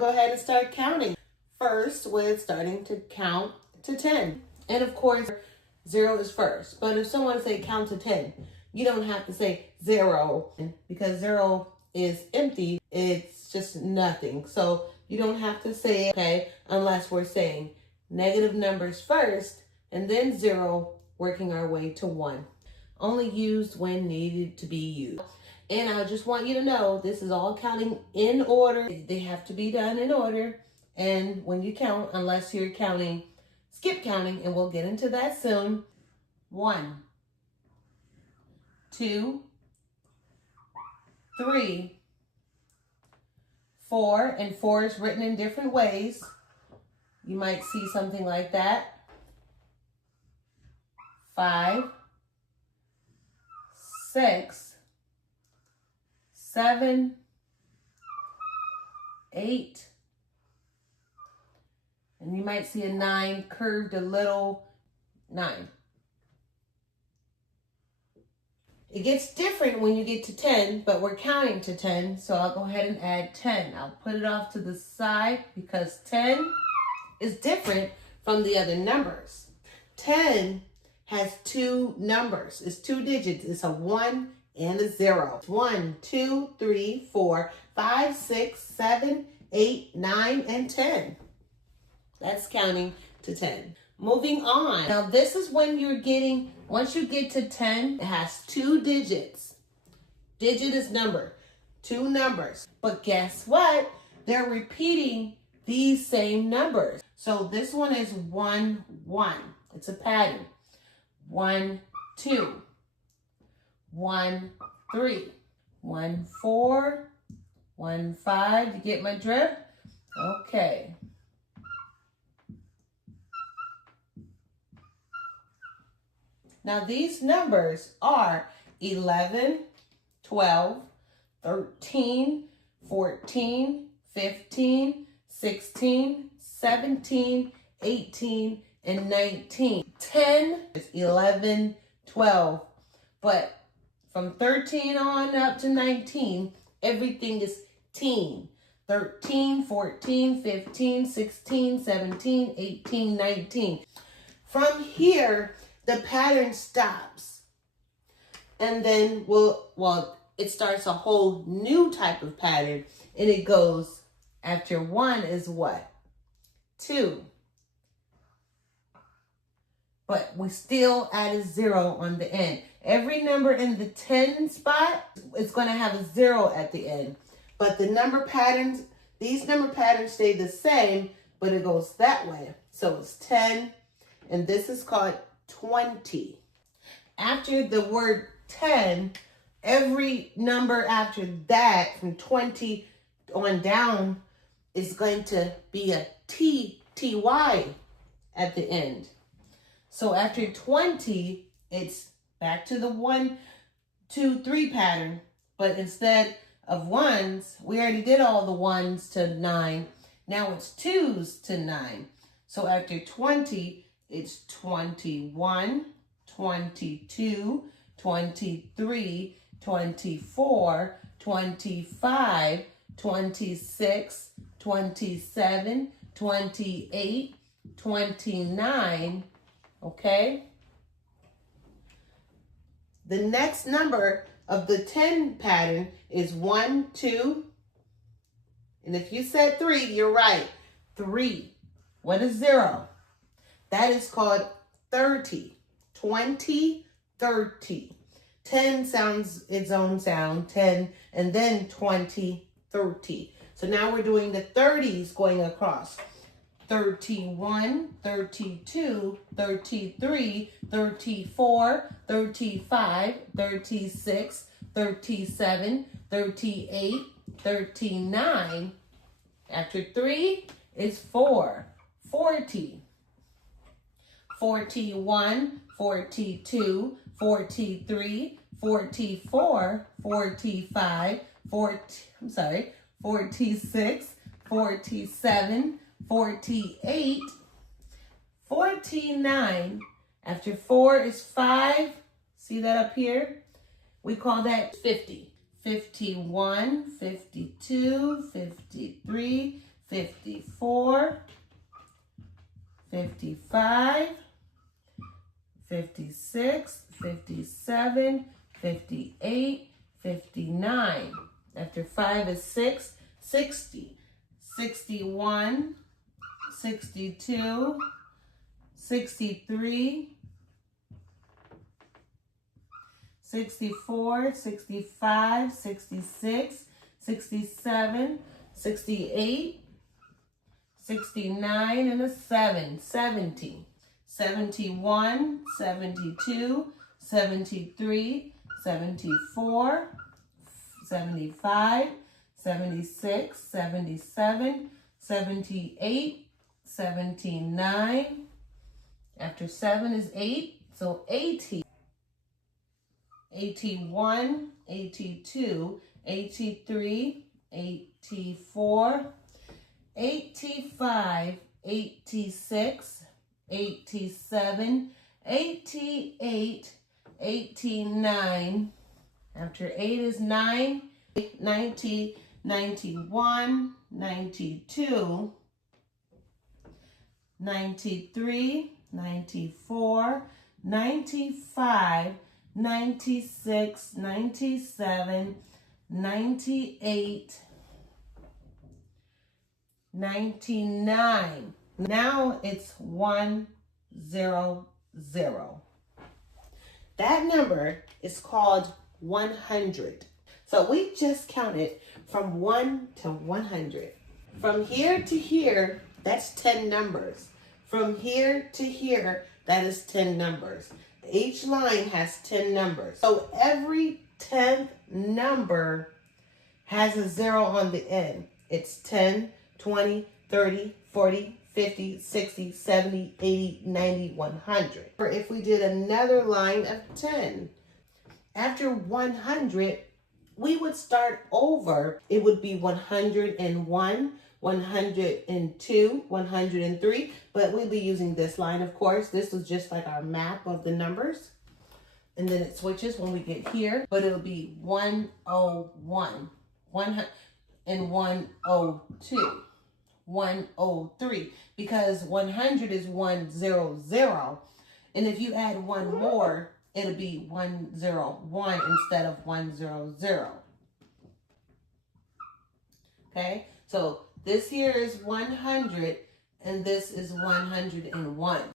go ahead and start counting. First, with starting to count to 10. And of course, 0 is first. But if someone say count to 10, you don't have to say 0 because 0 is empty. It's just nothing. So you don't have to say it, okay, unless we're saying negative numbers first and then 0, working our way to 1. Only used when needed to be used. And I just want you to know this is all counting in order. They have to be done in order. And when you count, unless you're counting, skip counting, and we'll get into that soon. 1, 2, 3, 4, and 4 is written in different ways. You might see something like that. 5, 6, 7, 8, and you might see a 9 curved a little. 9. It gets different when you get to 10, but we're counting to 10, so I'll go ahead and add 10. I'll put it off to the side because 10 is different from the other numbers. 10 has 2 numbers. It's 2 digits. It's a 1 and a 0. 1, 2, 3, 4, 5, 6, 7, 8, 9, and 10. That's counting to 10. Moving on. Now this is when you're getting, once you get to 10, it has 2 digits. Digit is number, 2 numbers. But guess what? They're repeating these same numbers. So this one is 1, 1. It's a pattern. 1, 2. 1, 3. 1, 4. 1, 5. You get my drift? Okay. Now these numbers are 11, 12, 13, 14, 15, 16, 17, 18, and 19. 10 is 11, 12. But from 13 on up to 19, everything is teen. 13, 14, 15, 16, 17, 18, 19. From here, the pattern stops. And then it starts a whole new type of pattern. And it goes, after 1 is what? 2. But we still add a 0 on the end. Every number in the 10 spot is going to have a 0 at the end. But the number patterns, these number patterns stay the same, but it goes that way. So it's 10, and this is called 20. After the word 10, every number after that, from 20 on down, is going to be a T, T-Y at the end. So after 20, it's back to the 1, 2, 3 pattern. But instead of 1s, we already did all the 1s to 9. Now it's 2s to 9. So after 20, it's 21, 22, 23, 24, 25, 26, 27, 28, 29, okay? The next number of the 10 pattern is 1, 2, and if you said 3, you're right. 3. What is 0? That is called 30. 20, 30. 10 sounds its own sound, 10, and then 20, 30. So now we're doing the 30s going across. 31, 32, 33, 34, 35, 36, 37, 38, 39. After 3 is 4, 40. 41, 42, 43, 44, 45, 46, 47, 48, 49. After 4 is 5. See that up here? We call that 50. 51, 52, 53, 54, 55, 56, 57, 58, 59. After 5 is 6, 60, 61, 62, 63, 64, 65, 66, 67, 68, 69, and a 7, 70, 71, 72, 73, 74, 75, 76, 77, 78, 79. After 7 is 8, so 80. 81, 82, 83, 84, 85, 86, 87, 88, 89. After 8 is 9, 90, 91, 92, 93, 94, 95, 96, 97, 98, 99. Now it's 100. That number is called 100. So we just counted from 1 to 100. From here to here, that's 10 numbers. From here to here, that is 10 numbers. Each line has 10 numbers. So every 10th number has a 0 on the end. It's 10, 20, 30, 40, 50, 60, 70, 80, 90, 100. Or if we did another line of 10, after 100, we would start over. It would be 101, 102, 103, but we'll be using this line, of course. This is just like our map of the numbers. And then it switches when we get here, but it'll be 101, 100, and 102, 103, because 100 is 100. And if you add one more, it'll be 101 instead of 100. Okay, so this here is 100 and this is 101.